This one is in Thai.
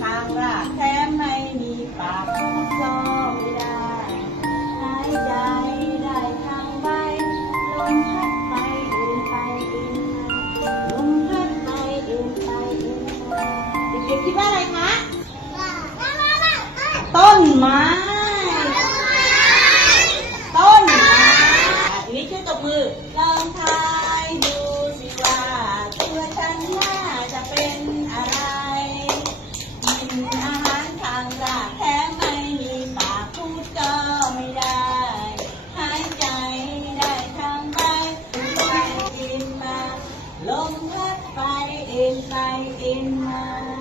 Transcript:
ทางลาดแถมไม่มีปากย่อไม่ได้หายใจได้ทางใบลมพัดไปอื่นไปอื่นลมพัดไปอื่นไปอื่นเด็กๆคิดว่าอะไรคะต้นไม้ พัดไ